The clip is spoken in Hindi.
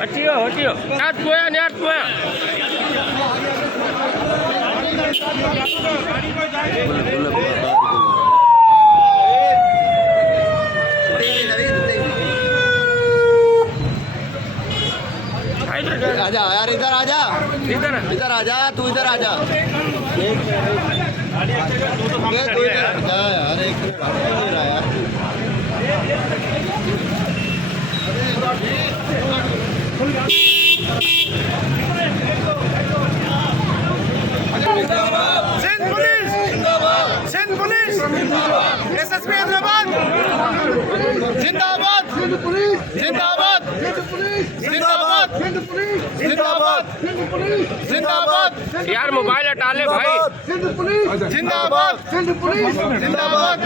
हटियो हटियो न्याट पोया आजा यार, इधर आजा, इधर आजा, तू इधर आजा, तू इधर आजा यार, एक नहीं रहा यार। सिंध पुलिस जिंदाबाद, सिंध पुलिस एसएसपी हैदराबाद जिंदाबाद, सिंध पुलिस जिंदाबाद, सिंध पुलिस जिंदाबाद, सिंध पुलिस जिंदाबाद, सिंध पुलिस जिंदाबाद। यार मोबाइल हटा ले भाई। सिंध पुलिस जिंदाबाद, सिंध पुलिस जिंदाबाद।